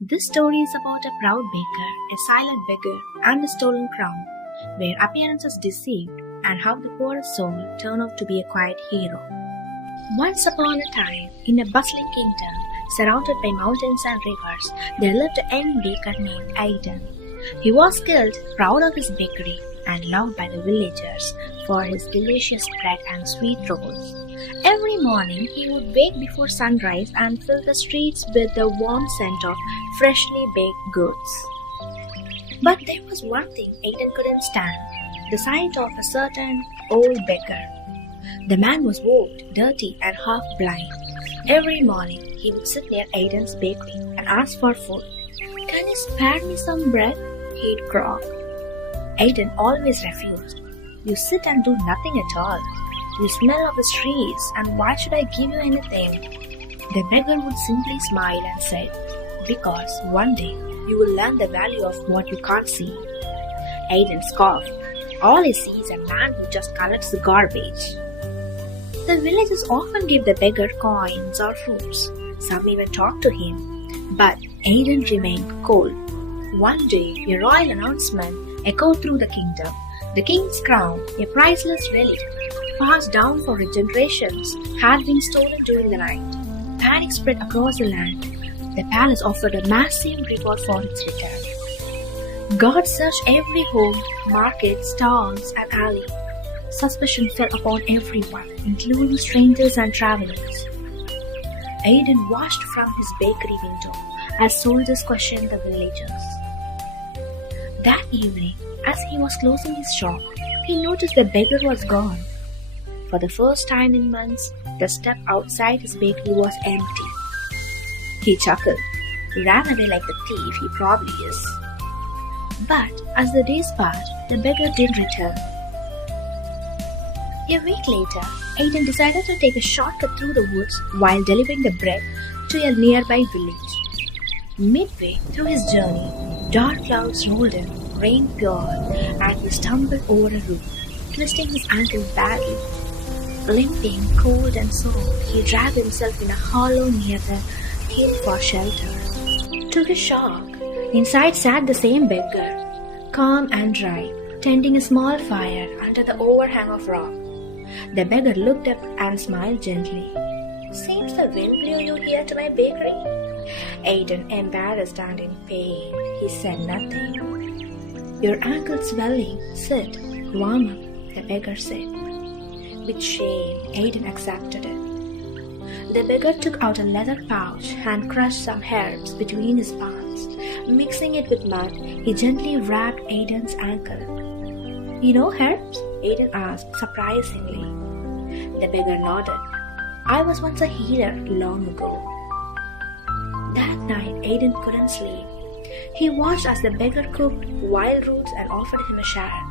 This story is about a proud baker, a silent beggar, and a stolen crown, where appearances deceived and how the poorest soul turned out to be a quiet hero. Once upon a time, in a bustling kingdom, surrounded by mountains and rivers, there lived a young baker named Aidan. He was skilled, proud of his bakery, and loved by the villagers for his delicious bread and sweet rolls. Every morning he would wake before sunrise and fill the streets with the warm scent of freshly baked goods. But there was one thing Aidan couldn't stand, the sight of a certain old beggar. The man was old, dirty, and half blind. Every morning he would sit near Aidan's bakery and ask for food. "Can you spare me some bread?" he'd croak. Aidan always refused. "You sit and do nothing at all. You smell of the trees, and why should I give you anything?" The beggar would simply smile and say, "Because one day you will learn the value of what you can't see." Aidan scoffed. All he sees is a man who just collects the garbage. The villagers often give the beggar coins or fruits. Some even talk to him. But Aidan remained cold. One day, a royal announcement echoed through the kingdom. The king's crown, a priceless relic, passed down for generations, had been stolen during the night. Panic spread across the land. The palace offered a massive reward for its return. Guards searched every home, market, stalls, and alley. Suspicion fell upon everyone, including strangers and travelers. Aidan watched from his bakery window as soldiers questioned the villagers. That evening, as he was closing his shop, he noticed the beggar was gone. For the first time in months, the step outside his bakery was empty. He chuckled, ran away like the thief he probably is. But as the days passed, the beggar didn't return. A week later, Aidan decided to take a shortcut through the woods while delivering the bread to a nearby village. Midway through his journey, dark clouds rolled in, rain poured, and he stumbled over a root, twisting his ankle badly. Limping, cold and sore, he dragged himself in a hollow near the hill for shelter. To his shock, inside sat the same beggar, calm and dry, tending a small fire under the overhang of rock. The beggar looked up and smiled gently. "Seems the wind blew you here to my bakery." Aidan, embarrassed and in pain, he said nothing. "Your ankle's swelling. Sit, warm up," the beggar said. With shame, Aidan accepted it. The beggar took out a leather pouch and crushed some herbs between his palms. Mixing it with mud, he gently wrapped Aidan's ankle. "You know herbs?" Aidan asked, surprisingly. The beggar nodded. "I was once a healer long ago." That night, Aidan couldn't sleep. He watched as the beggar cooked wild roots and offered him a share.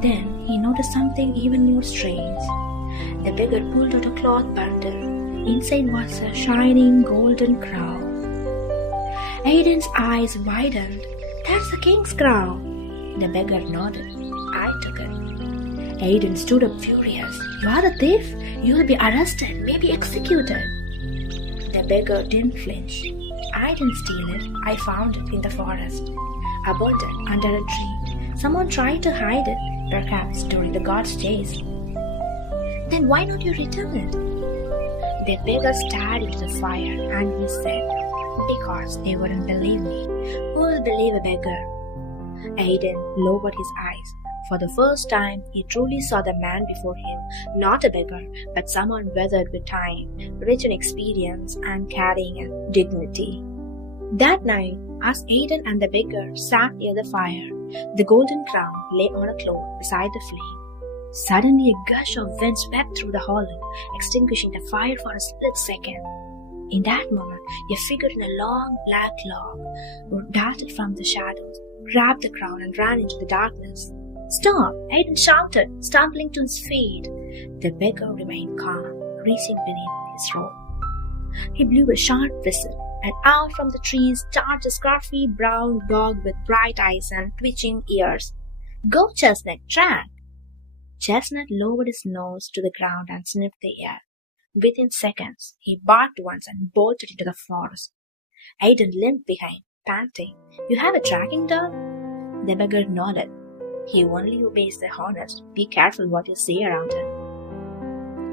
Then he noticed something even more strange. The beggar pulled out a cloth bundle. Inside was a shining golden crown. Aidan's eyes widened. "That's the king's crown." The beggar nodded. "I took it." Aidan stood up furious. "You are a thief. You will be arrested, maybe executed." The beggar didn't flinch. "I didn't steal it. I found it in the forest, abandoned under a tree. Someone tried to hide it, perhaps during the god's chase." "Then why not you return it?" The beggar stared into the fire and he said, "Because they wouldn't believe me. Who will believe a beggar?" Aidan lowered his eyes. For the first time, he truly saw the man before him, not a beggar, but someone weathered with time, rich in experience and carrying a dignity. That night, as Aidan and the beggar sat near the fire, the golden crown lay on a cloth beside the flame. Suddenly, a gush of wind swept through the hollow, extinguishing the fire for a split second. In that moment, a figure in a long black cloak darted from the shadows, grabbed the crown, and ran into the darkness. "Stop!" Aidan shouted, stumbling to his feet. The beggar remained calm, reaching beneath his robe. He blew a sharp whistle, and out from the trees charged a scruffy brown dog with bright eyes and twitching ears. "Go, Chestnut, track!" Chestnut lowered his nose to the ground and sniffed the air. Within seconds, he barked once and bolted into the forest. Aidan limped behind, panting. "You have a tracking dog?" The beggar nodded. "He only obeys the honest. Be careful what you say around him."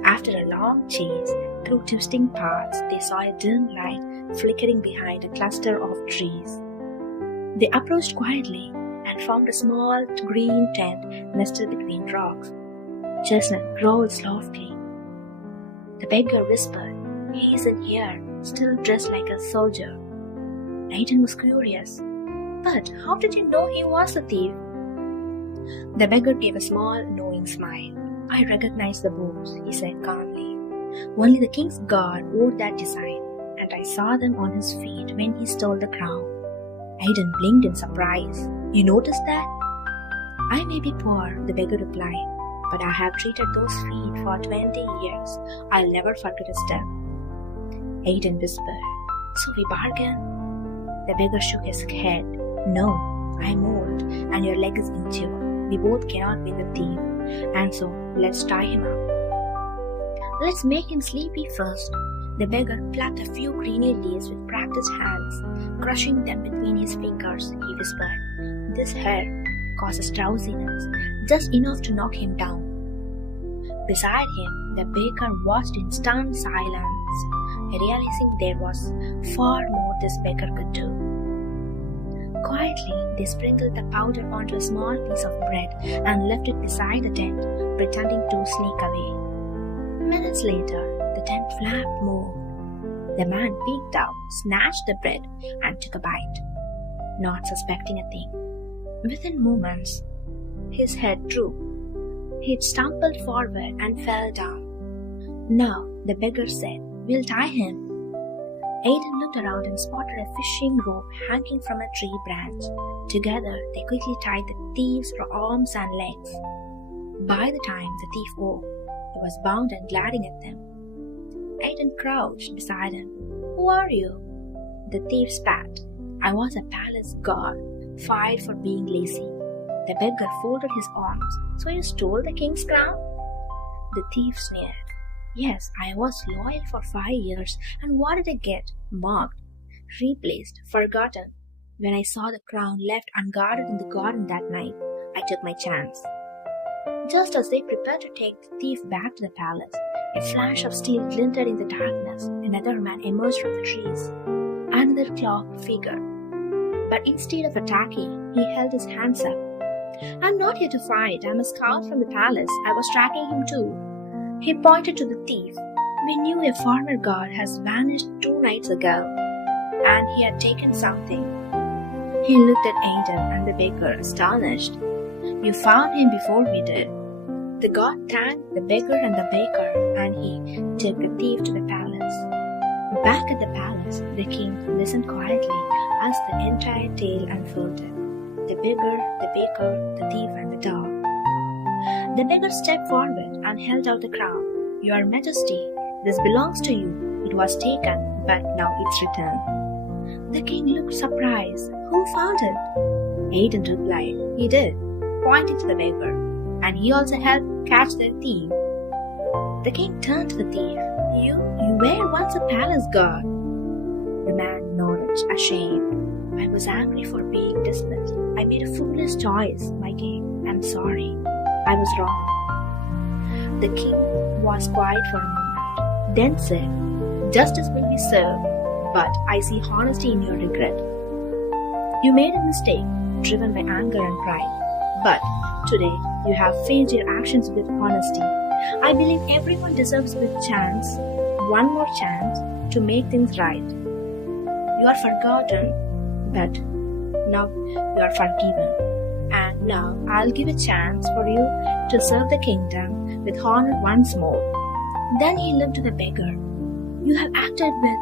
After a long chase through twisting paths, they saw a dim light flickering behind a cluster of trees. They approached quietly and found a small green tent nestled between rocks. Chestnut growled softly. The beggar whispered, "He is in here, still dressed like a soldier." Aiden was curious. "But how did you know he was a thief?" The beggar gave a small, knowing smile. "I recognize the boots," he said calmly. "Only the king's guard wore that design, and I saw them on his feet when he stole the crown." Aiden blinked in surprise. "You noticed that?" "I may be poor," the beggar replied, "but I have treated those feet for 20 years. I'll never forget a step." Aiden whispered, "So we bargain?" The beggar shook his head. "No, I'm old, and your leg is injured. We both cannot be the thief, and so let's tie him up." "Let's make him sleepy first." The beggar plucked a few greeny leaves with practiced hands, crushing them between his fingers. He whispered, "This hair causes drowsiness, just enough to knock him down." Beside him, the baker watched in stunned silence, realizing there was far more this beggar could do. Quietly, they sprinkled the powder onto a small piece of bread and left it beside the tent, pretending to sneak away. Minutes later, the tent flapped more. The man peeked out, snatched the bread, and took a bite, not suspecting a thing. Within moments, his head drooped. He stumbled forward and fell down. "Now," the beggar said, "we'll tie him." Aiden looked around and spotted a fishing rope hanging from a tree branch. Together, they quickly tied the thief's arms and legs. By the time the thief woke, he was bound and glaring at them. Aiden crouched beside him. "Who are you?" The thief spat. "I was a palace guard, fired for being lazy." The beggar folded his arms. "So you stole the king's crown?" The thief sneered. "Yes, I was loyal for 5 years, and what did I get? Mocked, replaced, forgotten. When I saw the crown left unguarded in the garden that night, I took my chance." Just as they prepared to take the thief back to the palace, a flash of steel glinted in the darkness. Another man emerged from the trees, another cloaked figure. But instead of attacking, he held his hands up. "I'm not here to fight. I'm a scout from the palace. I was tracking him too." He pointed to the thief. "We knew a former guard has vanished 2 nights ago, and he had taken something." He looked at Aiden and the baker, astonished. "You found him before we did." The god thanked the beggar and the baker, and he took the thief to the palace. Back at the palace, the king listened quietly as the entire tale unfolded. The beggar, the baker, the thief, and the dog. The beggar stepped forward and held out the crown. "Your Majesty, this belongs to you. It was taken, but now it's returned." The king looked surprised. "Who found it?" Aiden replied, "He did," pointing to the beggar, "and he also helped catch the thief." The king turned to the thief. You were once a palace guard." The man nodded, ashamed. "I was angry for being dismissed. I made a foolish choice, my king. I'm sorry. I was wrong." The king was quiet for a moment, then said, "Justice will be served, but I see honesty in your regret. You made a mistake, driven by anger and pride. But today, you have faced your actions with honesty. I believe everyone deserves one more chance to make things right. You are forgotten, but now you are forgiven. And now I'll give a chance for you to serve the kingdom with honor once more." Then he looked to the beggar. "You have acted with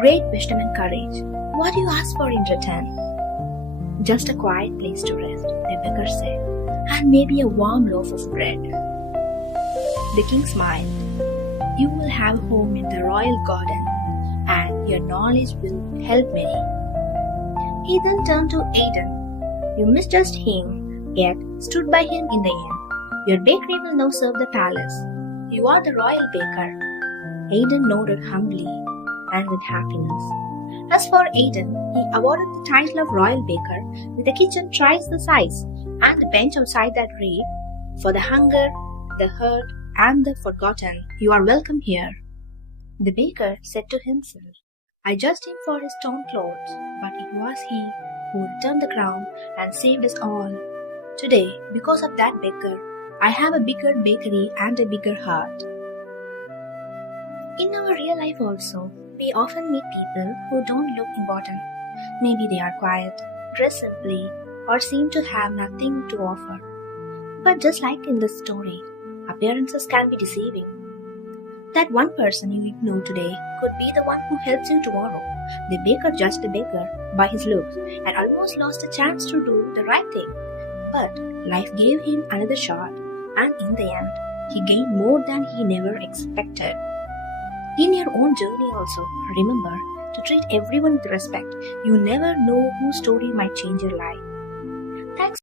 great wisdom and courage. What do you ask for in return?" "Just a quiet place to rest," the beggar said, "and maybe a warm loaf of bread." The king smiled. "You will have a home in the royal garden, and your knowledge will help many." He then turned to Aiden. "You misjudged him, yet stood by him in the end. Your bakery will now serve the palace. You are the royal baker." Aiden nodded humbly and with happiness. As for Aidan, he awarded the title of Royal Baker with the kitchen twice the size and the bench outside that read, "For the hunger, the hurt, and the forgotten, you are welcome here." The baker said to himself, "I judged him for his torn clothes, but it was he who returned the crown and saved us all. Today, because of that baker, I have a bigger bakery and a bigger heart." In our real life also, we often meet people who don't look important. Maybe they are quiet, dress simply, or seem to have nothing to offer. But just like in this story, appearances can be deceiving. That one person you ignore today could be the one who helps you tomorrow. The baker judged the baker by his looks and almost lost a chance to do the right thing. But life gave him another shot, and in the end, he gained more than he never expected. In your own journey also, remember to treat everyone with respect. You never know whose story might change your life. Thanks.